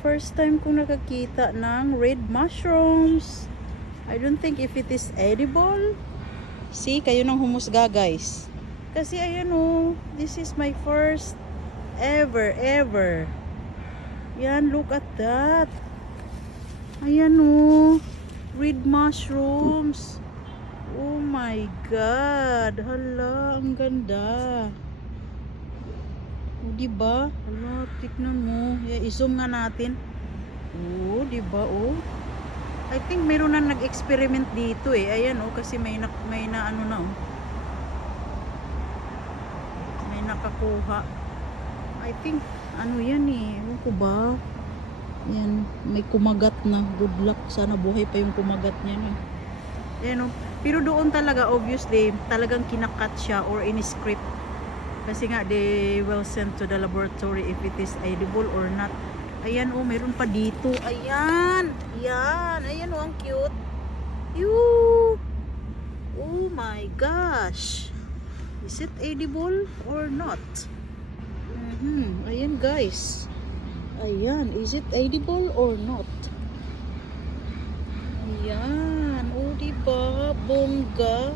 first time kong nakakita ng red mushrooms. I don't think if it is edible. See, kayo nang humusga guys. Kasi ayan oh, this is my first ever. Yan, look at that. Ayan oh, red mushrooms. Oh my God. Hala, ang ganda. O, diba? Hala, tignan mo. I-zoom nga natin. Oh, diba? Oh. I think meron na nag-experiment dito eh. Ayan oh, kasi may na ano na oh. May nakakuha. I think, ano yan eh. Ewan ko ba? Yan, may kumagat na. Good luck. Sana buhay pa yung kumagat niya. No? Ayan oh. Pero doon talaga, obviously, talagang kinakat siya or in-script. Kasi nga, they will send to the laboratory if it is edible or not. Ayan, oh, meron pa dito. Ayan! Ayan! Ayan, oh, ang cute. Yoo! Oh my gosh! Is it edible or not? Ayan, guys. Ayan, is it edible or not? Ayan, oh, diba? Bongga.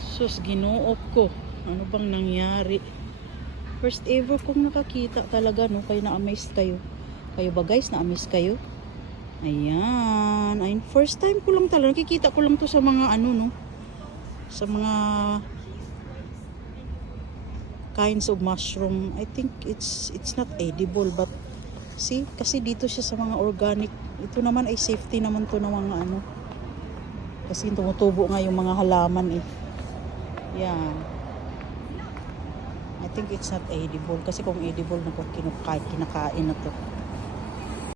Sus, ginuop ko. Ano bang nangyari? First ever kong nakakita talaga, no? Kayo na-amaze kayo. Kayo ba guys, na-amaze kayo? Ayan. Ayun, first time ko lang talaga. Nakikita ko lang to sa mga ano, no? Sa mga kinds of mushroom. I think it's not edible, but see, kasi dito siya sa mga organic. Ito naman ay safety naman to ng mga ano. Kasi tumutubo nga yung mga halaman eh. Yan. I think it's not edible. Kasi kung edible na po kinakain na to.